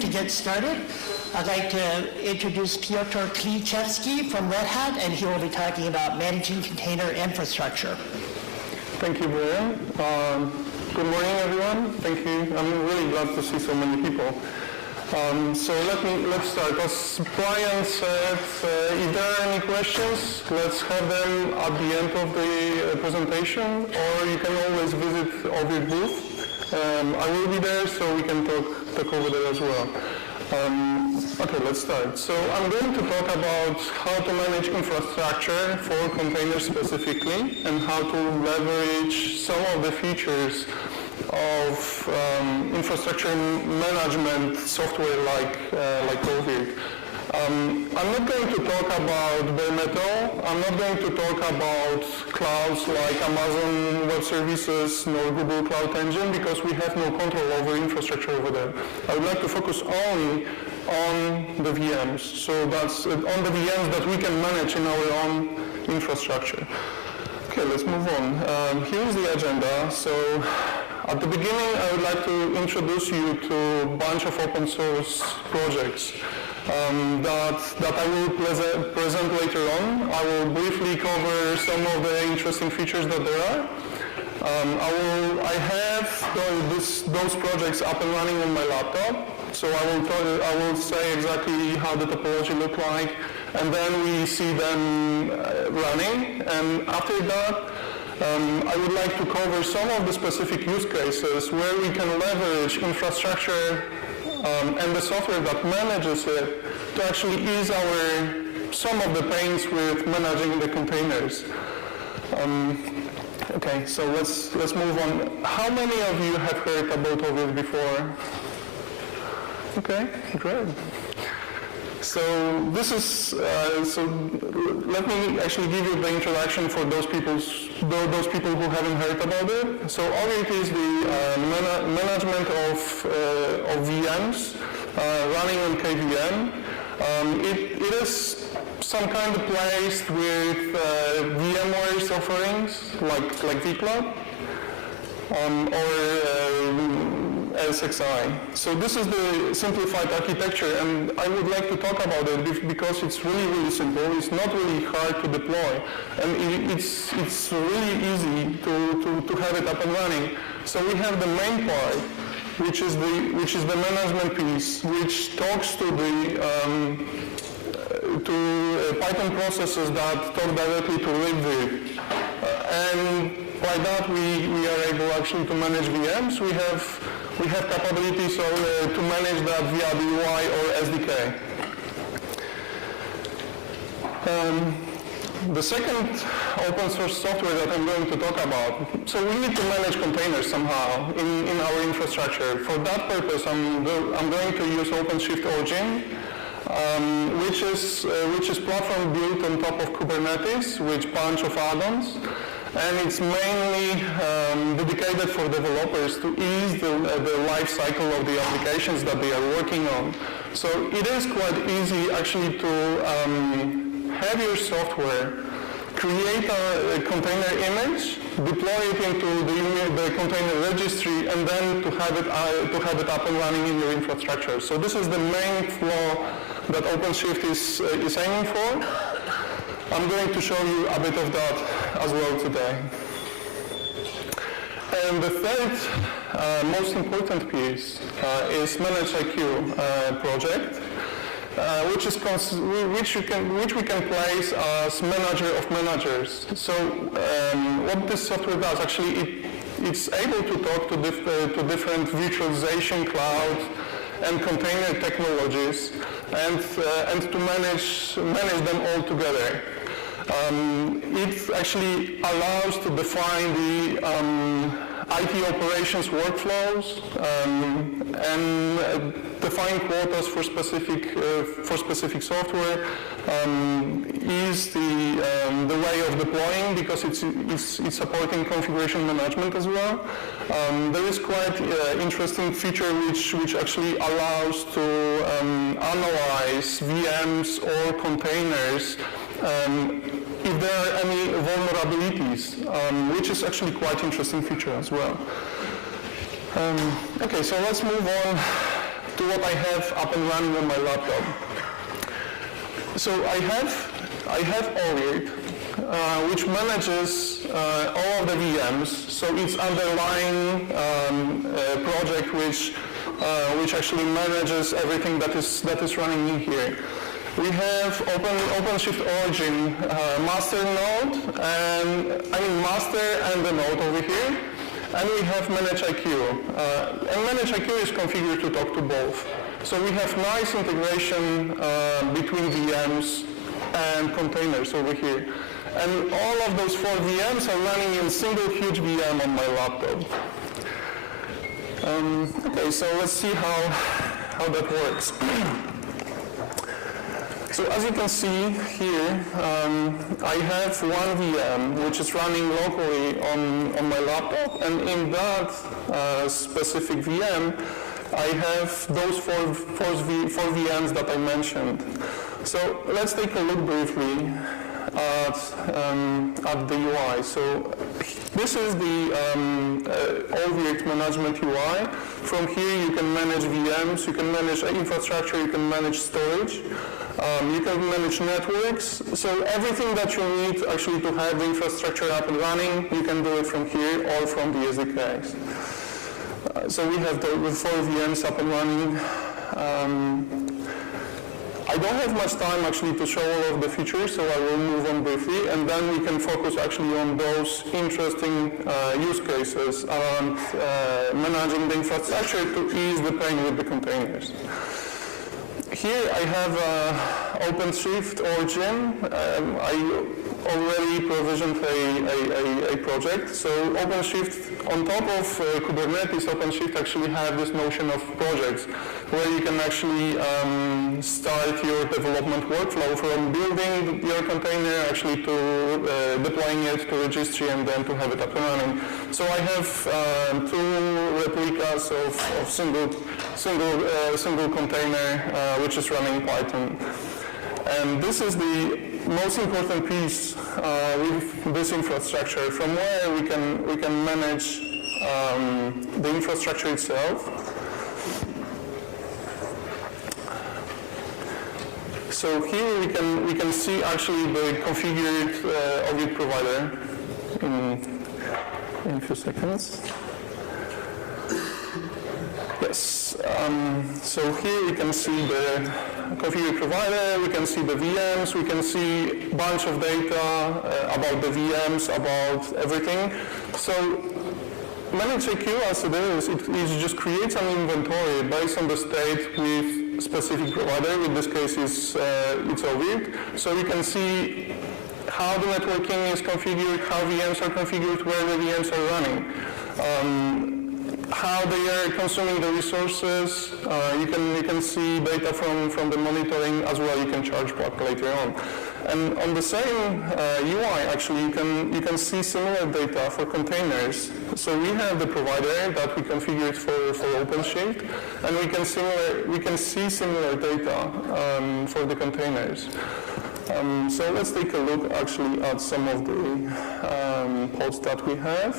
to get started, I'd like to introduce Piotr Klichewski from Red Hat, and he will be talking about managing container infrastructure. Thank you, Brian. Good morning, everyone. Thank you. I'm really glad to see so many people. So let's start. As Brian said, if there are any questions, let's have them at the end of the presentation, or you can always visit ovirt booth. I will be there, so we can talk over there as well. Okay, let's start. So I'm going to talk about how to manage infrastructure for containers specifically, and how to leverage some of the features of infrastructure management software like ovirt. I'm not going to talk about bare metal. I'm not going to talk about clouds like Amazon Web Services nor Google Cloud Engine, because we have no control over infrastructure over there. I would like to focus only on the VMs. So that's on the VMs that we can manage in our own infrastructure. Okay, let's move on. Here's the agenda. So at the beginning, I would like to introduce you to a bunch of open source projects that I will present later on. I will briefly cover some of the interesting features that there are. I have those projects up and running on my laptop, so I will say exactly how the topology look like, and then we see them running. And after that, I would like to cover some of the specific use cases where we can leverage infrastructure and the software that manages it to actually ease some of the pains with managing the containers. Okay, so let's move on. How many of you have heard about ovirt before? Okay, great. So this is let me actually give you the introduction for those people who haven't heard about it. So ovirt is the management of VMs running on KVM. It is some kind of placed with VMware's offerings like vCloud or SXI. So this is the simplified architecture, and I would like to talk about it because it's really, really simple. It's not really hard to deploy, and it's really easy to have it up and running. So we have the main part, which is the management piece, which talks to the Python processes that talk directly to libvirt, and by that we are able actually to manage VMs. We have capabilities to manage that via the UI or SDK. The second open source software that I'm going to talk about, so we need to manage containers somehow in our infrastructure. For that purpose, I'm going to use OpenShift Origin, which is platform built on top of Kubernetes with a bunch of add-ons. And it's mainly dedicated for developers to ease the life cycle of the applications that they are working on. So it is quite easy actually to have your software create a container image, deploy it into the container registry, and then to have it up and running in your infrastructure. So this is the main flow that OpenShift is aiming for. I'm going to show you a bit of that as well today. And the third most important piece is manageiq project, which we can place as manager of managers. So what this software does, actually, it's able to talk to different virtualization clouds and container technologies, and to manage them all together. It actually allows to define the IT operations workflows and define quotas for specific software. Is the way of deploying, because it's supporting configuration management as well. There is quite interesting feature which actually allows to analyze VMs or containers if there are any vulnerabilities, which is actually quite interesting feature as well. Okay, so let's move on to what I have up and running on my laptop. So I have ovirt, which manages all of the VMs. So it's underlying project which actually manages everything that is running in here. We have OpenShift origin master node, master and the node over here, and we have manageiq. And manageiq is configured to talk to both. So we have nice integration between VMs and containers over here. And all of those 4 VMs are running in a single huge VM on my laptop. Okay, so let's see how that works. So as you can see here, I have one VM which is running locally on my laptop, and in that specific VM, I have those four VMs that I mentioned. So let's take a look briefly at the UI. So this is the ovirt management UI. From here you can manage VMs, you can manage infrastructure, you can manage storage. You can manage networks, so everything that you need actually to have the infrastructure up and running, you can do it from here or from the SDKs. So we have the 4 VMs up and running. I don't have much time actually to show all of the features, so I will move on briefly, and then we can focus actually on those interesting use cases around managing the infrastructure to ease the pain with the containers. Here I have OpenShift origin. I already provisioned a project. So OpenShift, on top of Kubernetes, OpenShift actually have this notion of projects where you can actually start your development workflow from building your container actually to deploying it to registry and then to have it up and running. So I have 2 replicas of single container which is running Python. And this is the most important piece with this infrastructure, from where we can manage the infrastructure itself. So here we can see actually the configured ovirt provider in a few seconds. Yes, so here we can see the configured provider, we can see the VMs, we can see a bunch of data about the VMs, about everything. So manageiq, as it is, it just creates an inventory based on the state with specific provider. In this case, it's ovirt. So you can see how the networking is configured, how VMs are configured, where the VMs are running. How they are consuming the resources. You can see data from the monitoring as well. You can charge block later on. And on the same UI, actually, you can see similar data for containers. So we have the provider that we configured for OpenShift, and we can see similar data for the containers. So let's take a look actually at some of the pods that we have.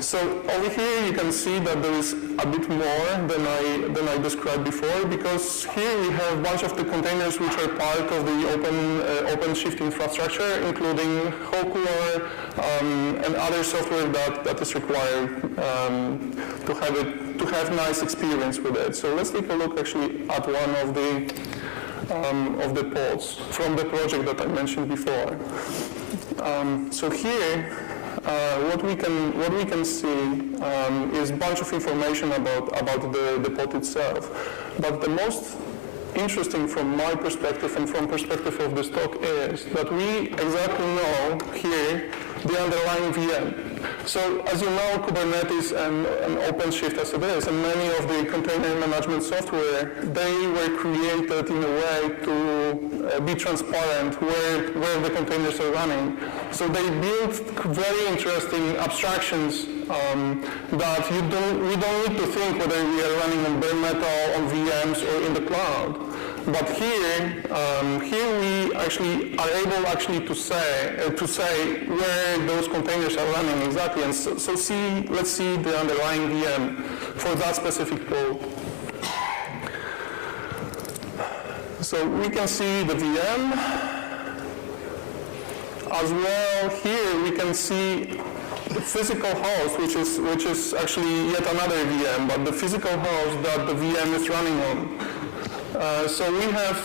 So over here you can see that there is a bit more than I described before, because here we have a bunch of the containers which are part of the OpenShift infrastructure, including Hawkler and other software that is required to have nice experience with it. So let's take a look actually at one of the pods from the project that I mentioned before. So here, what we can see is a bunch of information about the pod itself. But the most interesting from my perspective and from perspective of this talk is that we exactly know here the underlying VM. So as you know, Kubernetes and OpenShift as it is, and many of the container management software, they were created in a way to be transparent where the containers are running. So they built very interesting abstractions that we don't need to think whether we are running on bare metal, on VMs, or in the cloud. But here we actually are able to say where those containers are running exactly. And so let's see the underlying VM for that specific code. So we can see the VM. As well, here we can see the physical host, which is actually yet another VM, but the physical host that the VM is running on. So we have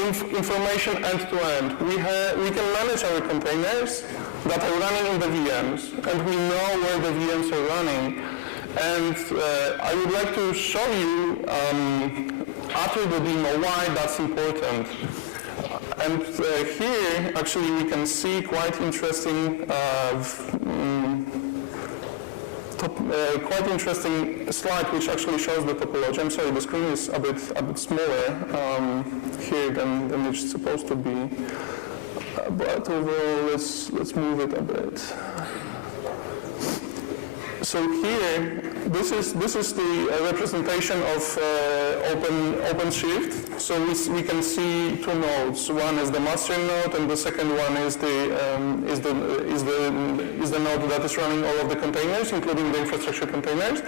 information end to end. We can manage our containers that are running in the VMs, and we know where the VMs are running. And I would like to show you after the demo why that's important. And here, actually, we can see quite interesting slide which actually shows the topology. I'm sorry, the screen is a bit smaller here than it's supposed to be. But overall, let's move it a bit. So here, this is the representation of OpenShift. So we can see two nodes. One is the master node, and the second one is the node that is running all of the containers, including the infrastructure containers.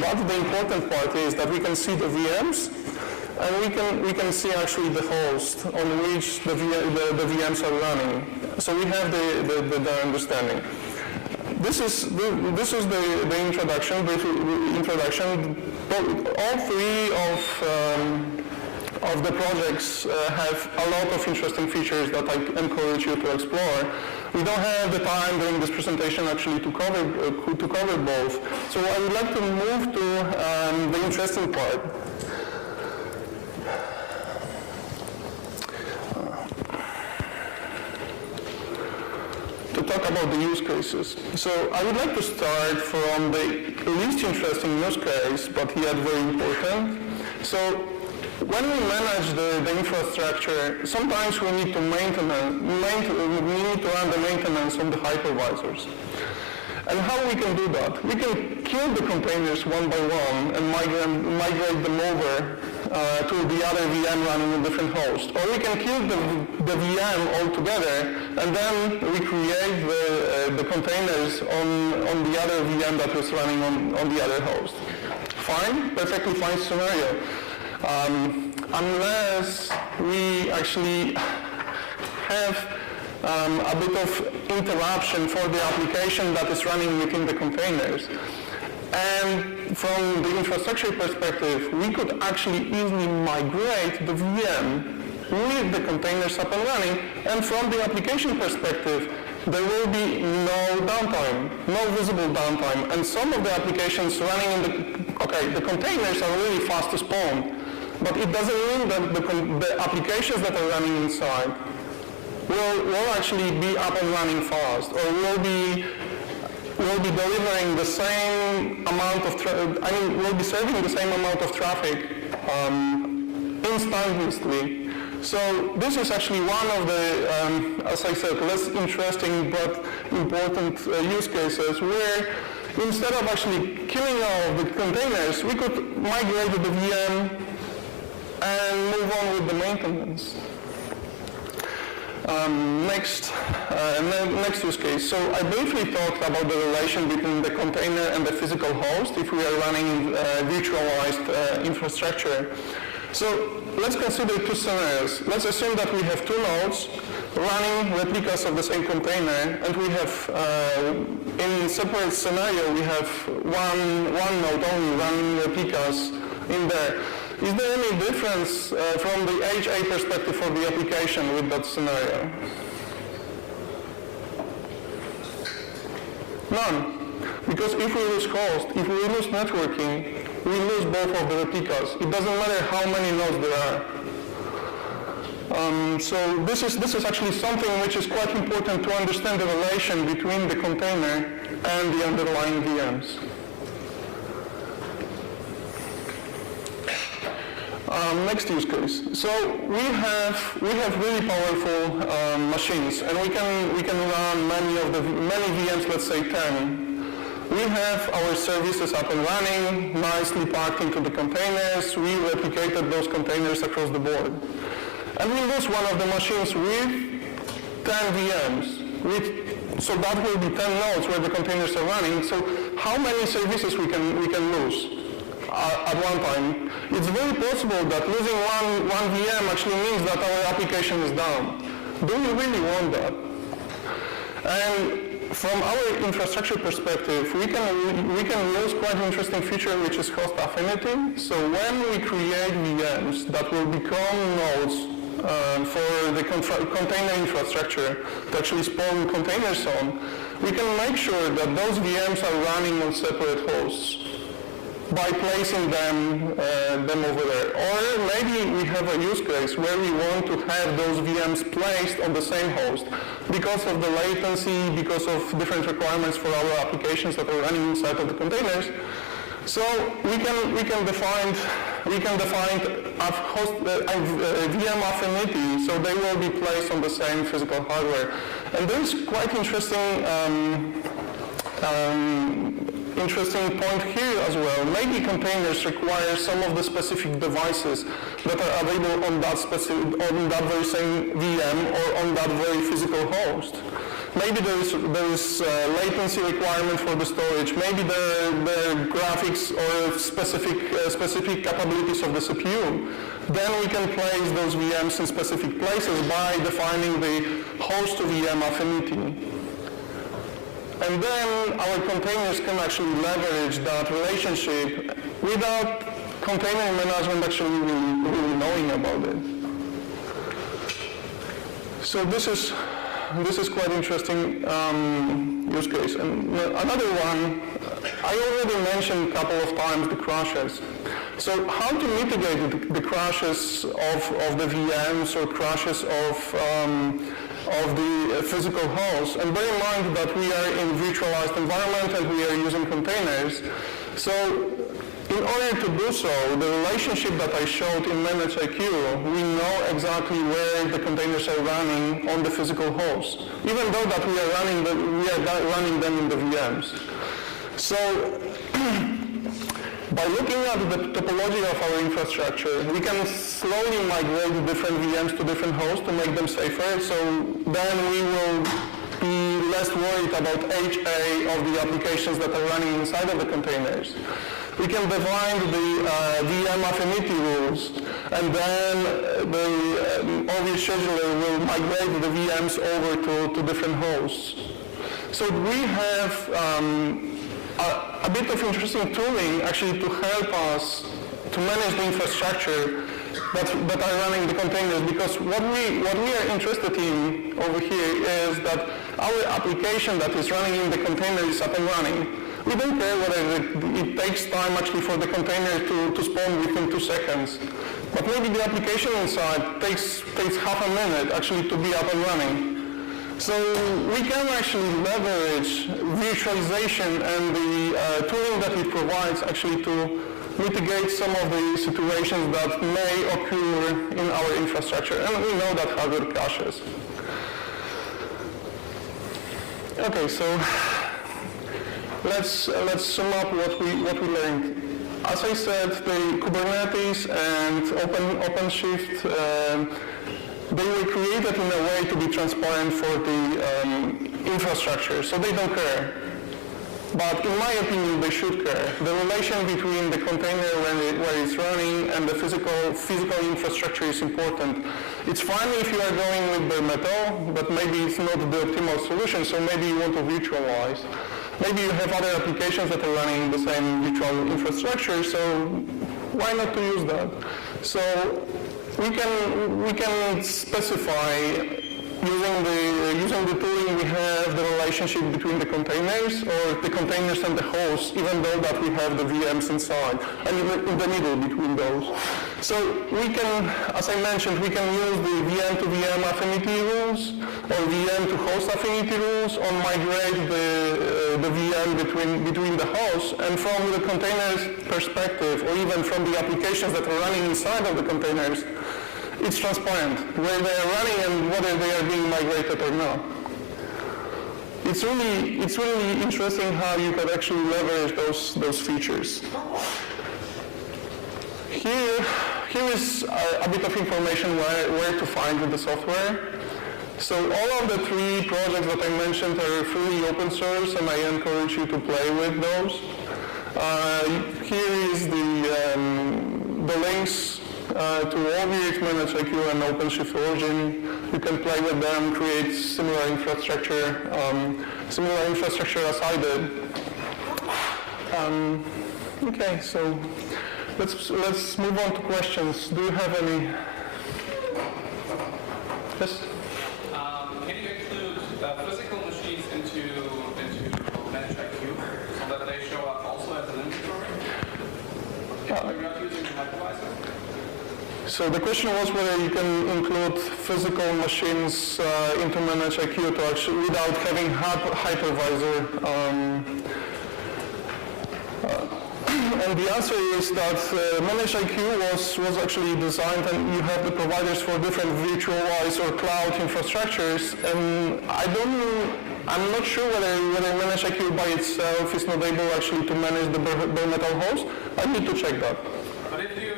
But the important part is that we can see the VMs, and we can see actually the host on which the VMs are running. So we have the understanding. This is the introduction. All three of the projects have a lot of interesting features that I encourage you to explore. We don't have the time during this presentation actually to cover both. So I would like to move to the interesting part. To talk about the use cases. So I would like to start from the least interesting use case, but yet very important. So when we manage the infrastructure, sometimes we need to run the maintenance on the hypervisors. And how we can do that? We can kill the containers one by one and migrate them over to the other VM running a different host. Or we can kill the VM altogether and then recreate the containers on the other VM that is running on the other host. Fine, perfectly fine scenario. Unless we actually have a bit of interruption for the application that is running within the containers. And from the infrastructure perspective, we could actually easily migrate the VM with the containers up and running. And from the application perspective, there will be no downtime, no visible downtime. And some of the applications running in the containers are really fast to spawn. But it doesn't mean that the applications that are running inside will actually be up and running fast, or will be delivering the same amount of will be serving the same amount of traffic instantaneously. So this is actually one of the, as I said, less interesting but important use cases where instead of actually killing all the containers, we could migrate the VM and move on with the maintenance. Next use case. So I briefly talked about the relation between the container and the physical host if we are running virtualized infrastructure. So let's consider two scenarios. Let's assume that we have two nodes running replicas of the same container, and we have, in separate scenario, we have one node only running replicas in there. Is there any difference from the HA perspective for the application with that scenario? None. Because if we lose host, if we lose networking, we lose both of the replicas. It doesn't matter how many nodes there are. So this is actually something which is quite important to understand the relation between the container and the underlying VMs. Next use case. So we have really powerful machines, and we can run many VMs. Let's say 10. We have our services up and running, nicely packed into the containers. We replicated those containers across the board, and we lose one of the machines with 10 VMs. So that will be 10 nodes where the containers are running. So how many services we can lose? at one time, it's very possible that losing one VM actually means that our application is down. Do we really want that? And from our infrastructure perspective, we can use quite an interesting feature, which is host affinity. So when we create VMs that will become nodes for the container infrastructure to actually spawn containers on, we can make sure that those VMs are running on separate hosts by placing them over there. Or maybe we have a use case where we want to have those VMs placed on the same host because of the latency, because of different requirements for our applications that are running inside of the containers. So we can define a host VM affinity, so they will be placed on the same physical hardware. And there is quite interesting point here as well. Maybe containers require some of the specific devices that are available on that very same VM or on that very physical host. Maybe there is latency requirement for the storage. Maybe the graphics or specific capabilities of the CPU. Then we can place those VMs in specific places by defining the host to VM affinity. And then our containers can actually leverage that relationship without container management actually really knowing about it. So this is quite interesting use case. And another one, I already mentioned a couple of times the crashes. So how to mitigate the crashes of the VMs or crashes of the physical host, and bear in mind that we are in virtualized environment and we are using containers. So in order to do so, the relationship that I showed in manageiq, we know exactly where the containers are running on the physical host, even though that we are running them in the VMs. So by looking at the topology of our infrastructure, we can slowly migrate different VMs to different hosts to make them safer. So then we will be less worried about HA of the applications that are running inside of the containers. We can define the VM affinity rules, and then the ovirt scheduler will migrate the VMs over to different hosts. So we have a bit of interesting tooling actually to help us to manage the infrastructure that are running the containers, because what we are interested in over here is that our application that is running in the container is up and running. We don't care whether it takes time actually for the container to spawn within 2 seconds. But maybe the application inside takes half a minute actually to be up and running. So we can actually leverage virtualization and the tooling that it provides actually to mitigate some of the situations that may occur in our infrastructure. And we know that hardware crashes. Okay, so let's sum up what we learned. As I said, the Kubernetes and OpenShift, they were created in a way to be transparent for the infrastructure, so they don't care. But in my opinion, they should care. The relation between the container where it's running and the physical infrastructure is important. It's fine if you are going with bare metal, but maybe it's not the optimal solution, so maybe you want to virtualize. Maybe you have other applications that are running in the same virtual infrastructure, so why not to use that? So we can specify using the tooling we have the relationship between the containers or the containers and the hosts, even though that we have the VMs inside and in the middle between those. So we can, as I mentioned, we can use the VM to VM affinity rules or VM to host affinity rules or migrate the VM between the hosts, and from the containers perspective or even from the applications that are running inside of the containers, it's transparent where they are running and whether they are being migrated or not. It's really interesting how you can actually leverage those features. Here is a bit of information where to find the software. So all of the 3 projects that I mentioned are fully open source, and I encourage you to play with those. Here is the links to ovirt, manageiq, and openshift origin. You can play with them, create similar infrastructure as I did. Okay, so let's move on to questions. Do you have any? Yes? Can you include physical machines into manageiq so that they show up also as an inventory? If you're not using a hypervisor? So the question was whether you can include physical machines into manageiq to actually, without having hypervisor. And the answer is that manageiq was actually designed, and you have the providers for different virtualized or cloud infrastructures. And I'm not sure whether manageiq by itself is not able actually to manage the bare metal host. I need to check that. But if you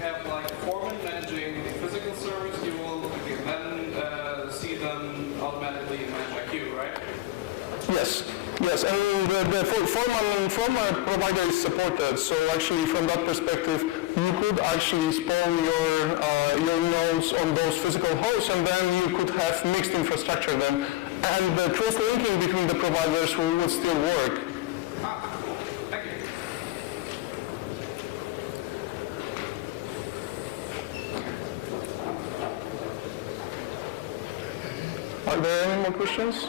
have like foreman managing the physical servers, you will then see them automatically in manageiq, right? Yes, and the former provider is supported, so actually from that perspective, you could actually spawn your nodes on those physical hosts, and then you could have mixed infrastructure then, and the cross-linking between the providers would still work. Thank you. Are there any more questions?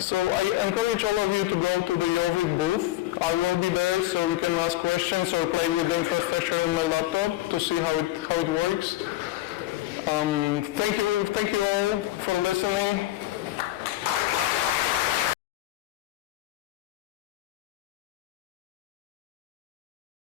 So I encourage all of you to go to the ovirt booth. I will be there, so you can ask questions or play with the infrastructure on my laptop to see how it works. Thank you all for listening.